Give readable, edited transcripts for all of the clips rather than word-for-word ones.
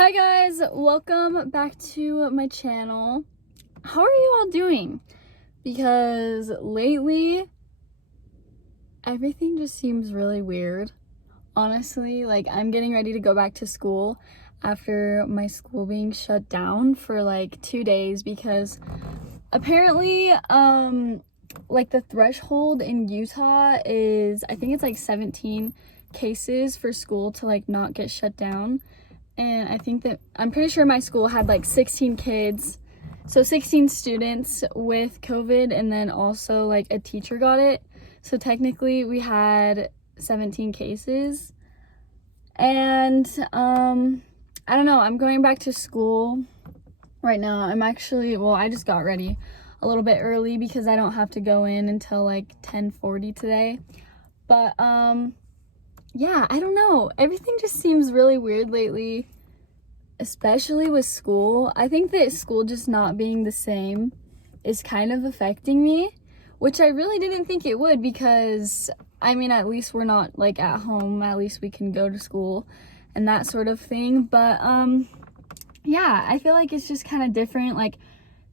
Hi guys, welcome back to my channel. How are you all doing? Because lately everything just seems really weird. Honestly, like I'm getting ready to go back to school after my school being shut down for like 2 days because apparently like the threshold in Utah is, I think it's like 17 cases for school to like not get shut down. And I think that, I'm pretty sure my school had like 16 kids, so 16 students with COVID, and then also like a teacher got it. So technically we had 17 cases. And I don't know, I'm going back to school right now. I just got ready a little bit early because I don't have to go in until like 10:40 today. But yeah, I don't know. Everything just seems really weird lately, especially with school. I think that school just not being the same is kind of affecting me, which I really didn't think it would because, I mean, at least we're not like at home. At least we can go to school and that sort of thing. But yeah, I feel like it's just kind of different. Like,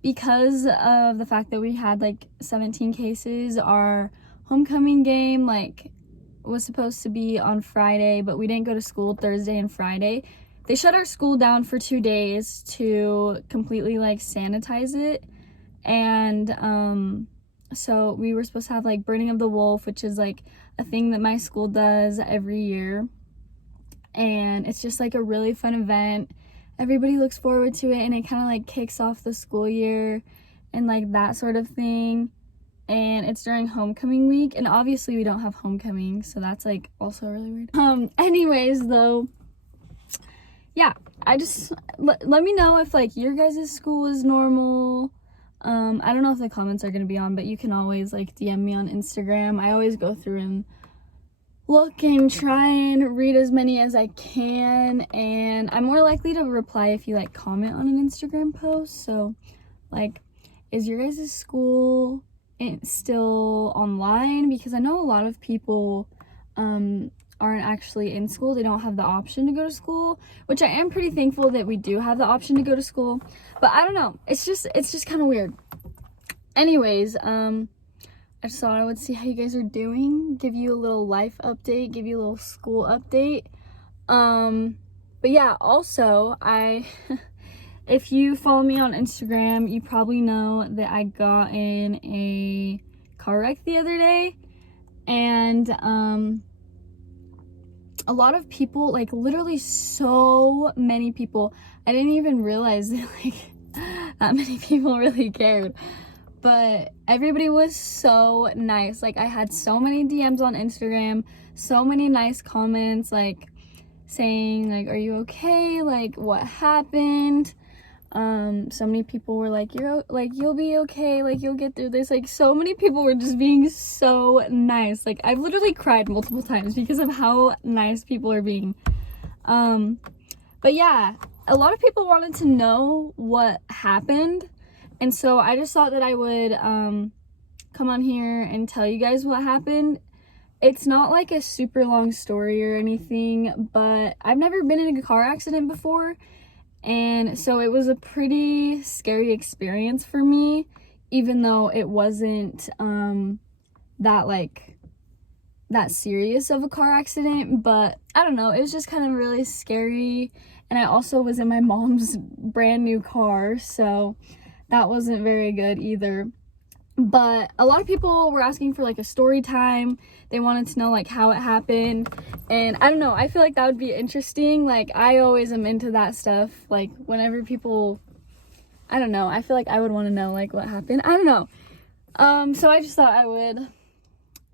because of the fact that we had like 17 cases, our homecoming game like was supposed to be on Friday, but we didn't go to school Thursday and Friday. They shut our school down for 2 days to completely like sanitize it. And so we were supposed to have like Burning of the Wolf, which is like a thing that my school does every year. And it's just like a really fun event. Everybody looks forward to it, and it kind of like kicks off the school year and like that sort of thing. And it's during homecoming week, and obviously we don't have homecoming, so that's like also really weird. Anyways though, yeah, I just let me know if like your guys' school is normal. I don't know if the comments are gonna be on, but you can always like DM me on Instagram. I always go through and look and try and read as many as I can, and I'm more likely to reply if you like comment on an Instagram post. So like, is your guys' school still online? Because I know a lot of people aren't actually in school. They don't have the option to go to school, which I am pretty thankful that we do have the option to go to school. But I don't know, it's just kind of weird. Anyways, I just thought I would see how you guys are doing, give you a little life update, give you a little school update. But yeah, also if you follow me on Instagram, you probably know that I got in a car wreck the other day. And a lot of people, like literally so many people, I didn't even realize that like that many people really cared. But everybody was so nice. Like, I had so many DMs on Instagram, so many nice comments, like saying like, are you okay? Like, what happened? So many people were like, you'll be okay, like you'll get through this. Like, so many people were just being so nice. Like, I've literally cried multiple times because of how nice people are being. But yeah, a lot of people wanted to know what happened, and so I just thought that I would come on here and tell you guys what happened. It's not like a super long story or anything, but I've never been in a car accident before. And so it was a pretty scary experience for me, even though it wasn't that serious of a car accident. But I don't know, it was just kind of really scary. And I also was in my mom's brand new car, so that wasn't very good either. But a lot of people were asking for like a story time. They wanted to know like how it happened, and I don't know, I feel like that would be interesting. Like, I always am into that stuff. Like, whenever people, I don't know, I feel like I would want to know like what happened. I don't know. So I just thought I would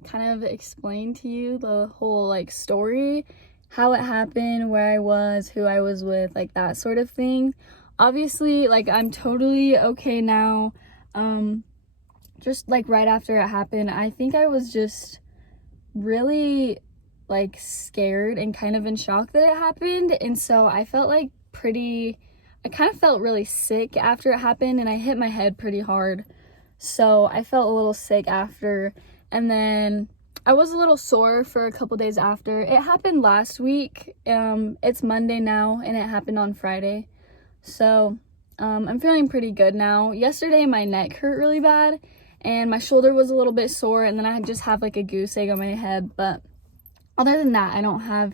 kind of explain to you the whole like story, how it happened, where I was, who I was with, like that sort of thing. Obviously, like, I'm totally okay now. Just like right after it happened, I think I was just really like scared and kind of in shock that it happened. And so I felt like I kind of felt really sick after it happened, and I hit my head pretty hard. So I felt a little sick after. And then I was a little sore for a couple days after. It happened last week. It's Monday now, and it happened on Friday. So, I'm feeling pretty good now. Yesterday, my neck hurt really bad, and my shoulder was a little bit sore, and then I just have like a goose egg on my head. But other than that, I don't have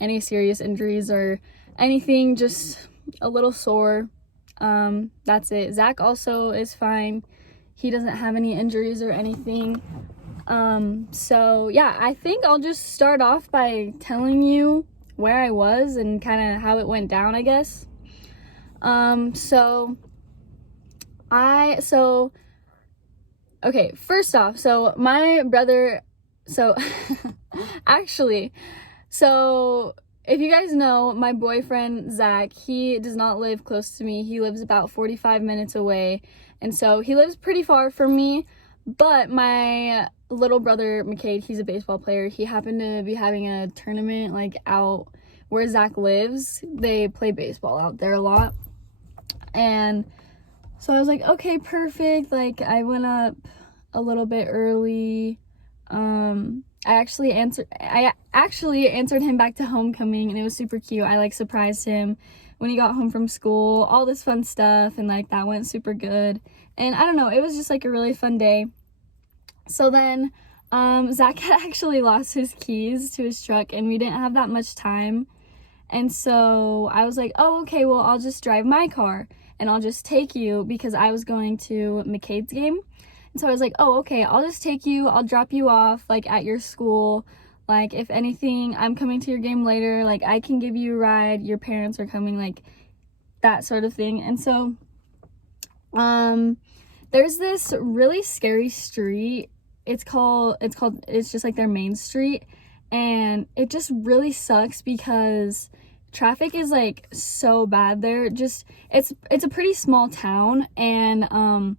any serious injuries or anything, just a little sore. That's it. Zach also is fine. He doesn't have any injuries or anything. So yeah, I think I'll just start off by telling you where I was and kind of how it went down, I guess. Okay, first off, so my brother, actually, if you guys know, my boyfriend, Zach, he does not live close to me. He lives about 45 minutes away, and so he lives pretty far from me, but my little brother, McCade, he's a baseball player. He happened to be having a tournament, like, out where Zach lives. They play baseball out there a lot, and so I was like, okay, perfect. Like, I went up a little bit early. I actually answered him back to homecoming, and it was super cute. I like surprised him when he got home from school, all this fun stuff, and like that went super good. And I don't know, it was just like a really fun day. So then Zach had actually lost his keys to his truck, and we didn't have that much time. And so I was like, oh, okay, well, I'll just drive my car and I'll just take you, because I was going to McCade's game. And so I was like, oh, okay, I'll just take you. I'll drop you off, like, at your school. Like, if anything, I'm coming to your game later. Like, I can give you a ride. Your parents are coming, like, that sort of thing. And so there's this really scary street. It's just like their main street. And it just really sucks because traffic is like so bad there. Just it's a pretty small town, and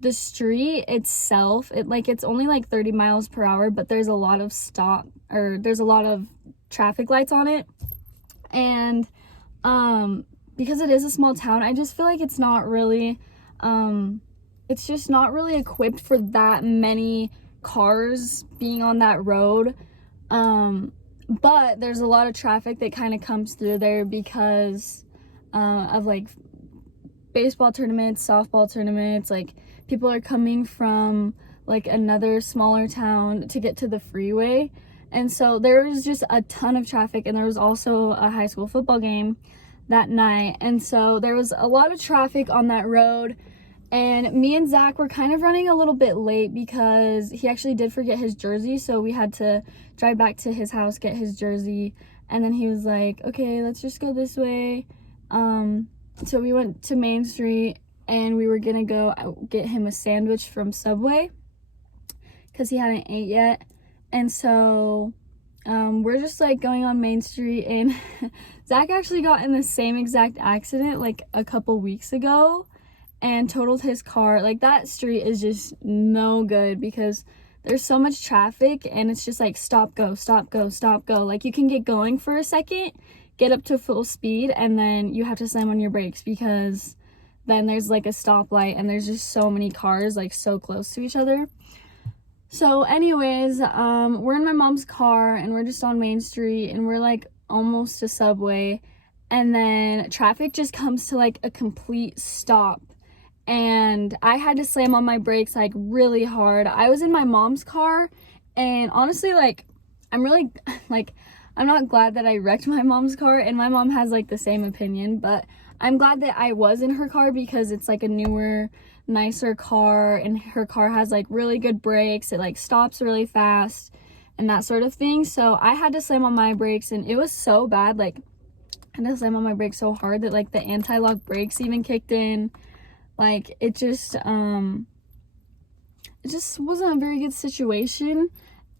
the street itself, it's only like 30 miles per hour, but there's a lot of there's a lot of traffic lights on it. And because it is a small town, I just feel like it's not really it's just not really equipped for that many cars being on that road. But there's a lot of traffic that kind of comes through there because of like baseball tournaments, softball tournaments. Like, people are coming from like another smaller town to get to the freeway, and so there was just a ton of traffic. And there was also a high school football game that night, and so there was a lot of traffic on that road. And me and Zach were kind of running a little bit late because he actually did forget his jersey, so we had to drive back to his house, get his jersey. And then he was like, okay, let's just go this way. So we went to Main Street, and we were gonna go get him a sandwich from Subway because he hadn't ate yet. And so we're just like going on Main Street, and Zach actually got in the same exact accident like a couple weeks ago and totaled his car. Like, that street is just no good because there's so much traffic, and it's just like stop, go, stop, go, stop, go. Like, you can get going for a second, get up to full speed, and then you have to slam on your brakes because then there's like a stoplight, and there's just so many cars like so close to each other. So anyways, we're in my mom's car, and we're just on Main Street, and we're like almost to Subway, and then traffic just comes to like a complete stop. And I had to slam on my brakes like really hard. I was in my mom's car, and honestly, like, I'm really like, I'm not glad that I wrecked my mom's car, and my mom has like the same opinion, but I'm glad that I was in her car because it's like a newer, nicer car, and her car has like really good brakes. It like stops really fast and that sort of thing. So I had to slam on my brakes, and it was so bad. Like, I had to slam on my brakes so hard that like the anti-lock brakes even kicked in. Like, it just wasn't a very good situation.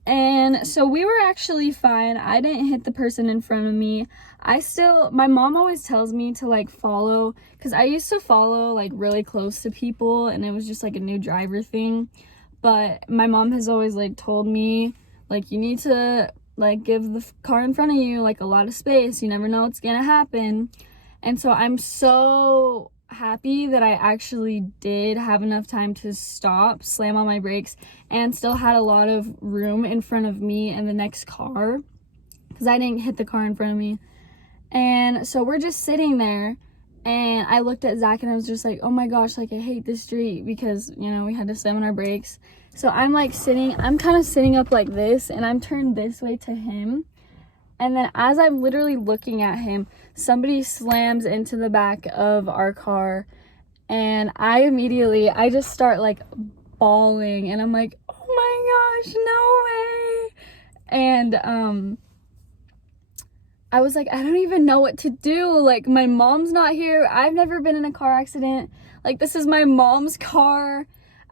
And so we were actually fine. I didn't hit the person in front of me. My mom always tells me to like follow, because I used to follow like really close to people, and it was just like a new driver thing. But my mom has always like told me, like, you need to like give the car in front of you like a lot of space. You never know what's gonna happen. And so I'm so happy that I actually did have enough time to stop, slam on my brakes, and still had a lot of room in front of me and the next car, because I didn't hit the car in front of me. And so we're just sitting there, and I looked at Zach and I was just like, oh my gosh, like I hate this street, because, you know, we had to slam on our brakes. So I'm like I'm kind of sitting up like this, and I'm turned this way to him. And then as I'm literally looking at him, somebody slams into the back of our car, and I just start like bawling, and I'm like, oh my gosh, no way. And I was like, I don't even know what to do. Like, my mom's not here. I've never been in a car accident. Like, this is my mom's car.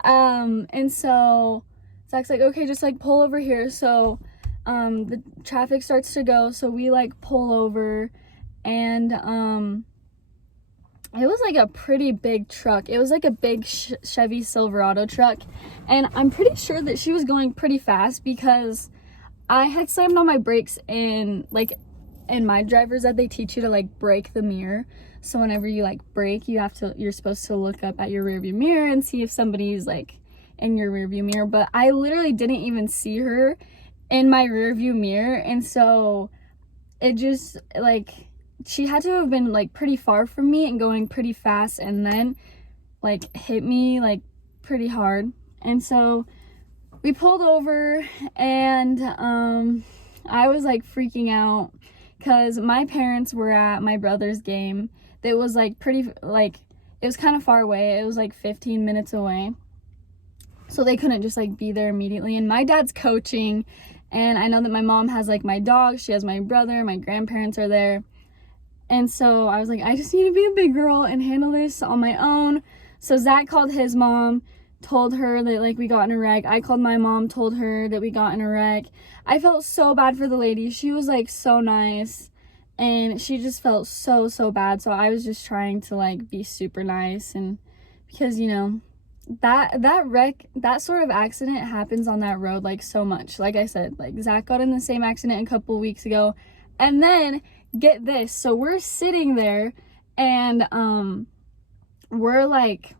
And so Zach's like, okay, just like pull over here. So the traffic starts to go, so we like pull over, and it was like a pretty big truck. It was like a big Chevy Silverado truck, and I'm pretty sure that she was going pretty fast, because I had slammed on my brakes, and like in my driver's ed, they teach you to like break the mirror. So whenever you like brake, you're supposed to look up at your rearview mirror and see if somebody's like in your rearview mirror. But I literally didn't even see her in my rearview mirror, and so it just like, she had to have been like pretty far from me and going pretty fast, and then like hit me like pretty hard. And so we pulled over, and I was like freaking out, because my parents were at my brother's game. That was like pretty, like, it was kind of far away. It was like 15 minutes away, so they couldn't just like be there immediately. And my dad's coaching, and I know that my mom has like my dog, she has my brother, my grandparents are there. And so I was like, I just need to be a big girl and handle this on my own. So Zach called his mom, told her that like we got in a wreck. I called my mom, told her that we got in a wreck. I felt so bad for the lady. She was like so nice, and she just felt so bad. So I was just trying to like be super nice, and because, you know, that wreck, that sort of accident happens on that road like so much. Like I said, like Zach got in the same accident a couple weeks ago, and then get this, so we're sitting there, and we're like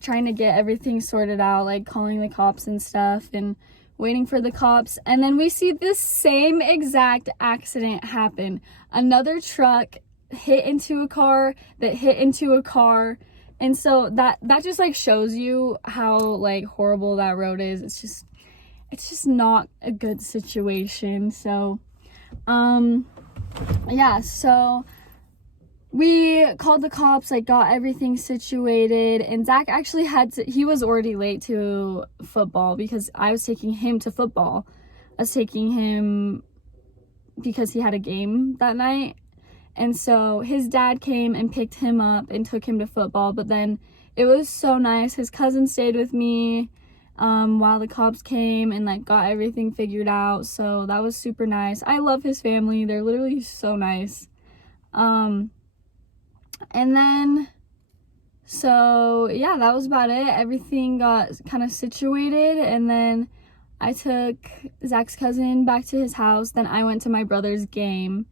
trying to get everything sorted out, like calling the cops and stuff and waiting for the cops, and then we see this same exact accident happen. Another truck hit into a car that hit into a car. And so that just like shows you how like horrible that road is. It's just not a good situation. So yeah, so we called the cops, like got everything situated, and Zach actually he was already late to football, because I was taking him to football. I was taking him because he had a game that night. And so his dad came and picked him up and took him to football. But then it was so nice. His cousin stayed with me while the cops came and like got everything figured out. So that was super nice. I love his family. They're literally so nice. And then, so yeah, that was about it. Everything got kind of situated, and then I took Zach's cousin back to his house. Then I went to my brother's game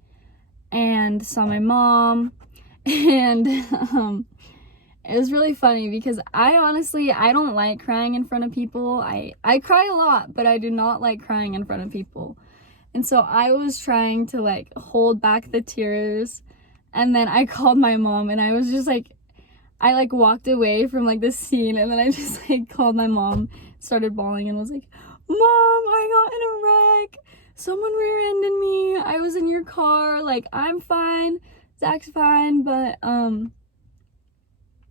and saw my mom, and it was really funny, because I don't like crying in front of people. I cry a lot, but I do not like crying in front of people. And so I was trying to like hold back the tears, and then I called my mom, and I was just like, I like walked away from like the scene, and then I just like called my mom, started bawling, and was like, Mom, I got in a wreck. Someone rear-ended me. I was in your car. Like, I'm fine. Zach's fine, but I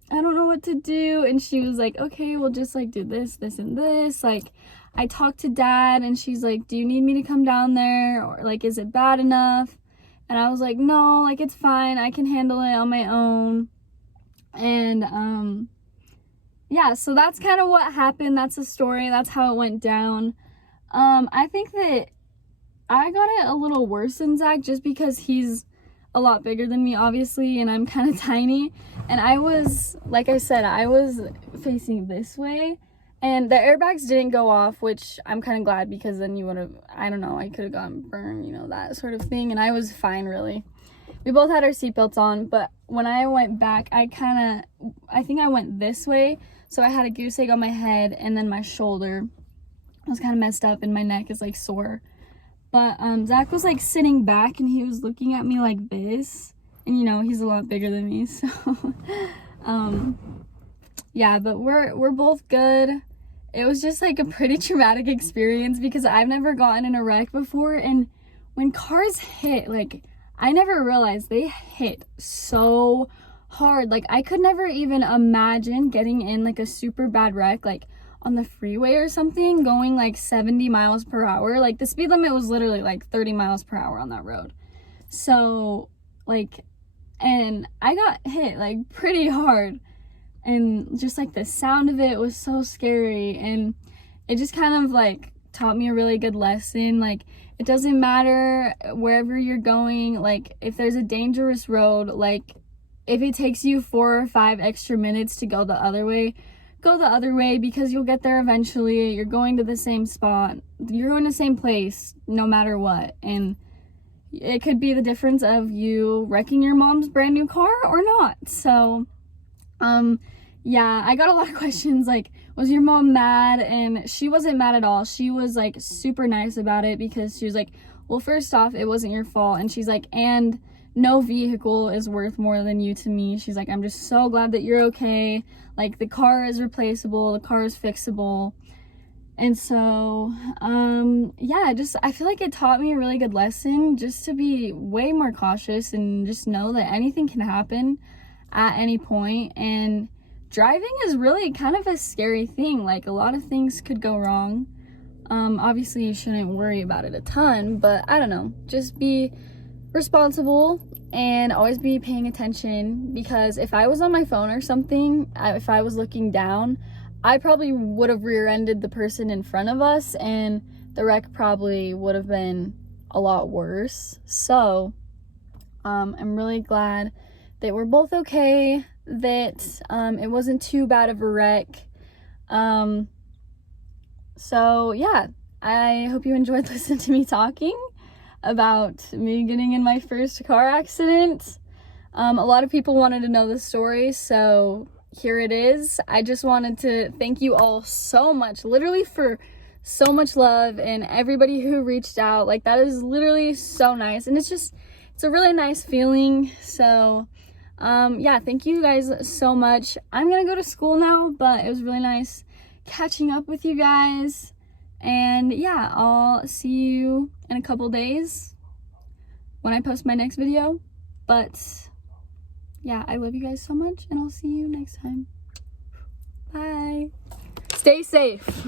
don't know what to do. And she was like, okay, we'll just like do this, this, and this. Like, I talked to Dad, and she's like, do you need me to come down there? Or like, is it bad enough? And I was like, no, like, it's fine. I can handle it on my own. And yeah, so that's kind of what happened. That's the story. That's how it went down. I think that I got it a little worse than Zach, just because he's a lot bigger than me, obviously, and I'm kind of tiny. And I was, like I said, I was facing this way, and the airbags didn't go off, which I'm kind of glad, because then you would have, I don't know, I could have gotten burned, you know, that sort of thing. And I was fine, really. we both had our seatbelts on, but when I went back, I think I went this way, so I had a goose egg on my head, and then my shoulder was kind of messed up, and my neck is like sore. But Zach was like sitting back, and he was looking at me like this, and you know, he's a lot bigger than me, so yeah, but we're both good. It was just like a pretty traumatic experience because I've never gotten in a wreck before, and when cars hit, like, I never realized they hit so hard. Like, I could never even imagine getting in like a super bad wreck, like on the freeway or something, going like 70 miles per hour. Like, the speed limit was literally like 30 miles per hour on that road. So like, and I got hit like pretty hard, and just like the sound of it was so scary, and it just kind of like taught me a really good lesson. Like, it doesn't matter wherever you're going, like if there's a dangerous road, like if it takes you 4 or 5 extra minutes to go the other way, go the other way, because you'll get there eventually. You're going to the same spot, you're going to the same place no matter what. And it could be the difference of you wrecking your mom's brand new car or not. So yeah, I got a lot of questions like, was your mom mad? And she wasn't mad at all. She was like super nice about it, because she was like, well, first off, it wasn't your fault. And she's like, and no vehicle is worth more than you to me. She's like, I'm just so glad that you're okay. Like, the car is replaceable, the car is fixable. And so yeah, I feel like it taught me a really good lesson, just to be way more cautious and just know that anything can happen at any point. And driving is really kind of a scary thing. Like, a lot of things could go wrong. Obviously you shouldn't worry about it a ton, but I don't know, just be responsible and always be paying attention, because if I was on my phone or something, if I was looking down, I probably would have rear-ended the person in front of us, and the wreck probably would have been a lot worse. So I'm really glad that we're both okay, that it wasn't too bad of a wreck. So yeah, I hope you enjoyed listening to me talking about me getting in my first car accident. A lot of people wanted to know the story, so here it is. I just wanted to thank you all so much, literally, for so much love, and everybody who reached out. Like, that is literally so nice, and it's a really nice feeling. So yeah, thank you guys so much. I'm gonna go to school now, but it was really nice catching up with you guys, and yeah, I'll see you in a couple days when I post my next video. But yeah, I love you guys so much, and I'll see you next time. Bye. Stay safe.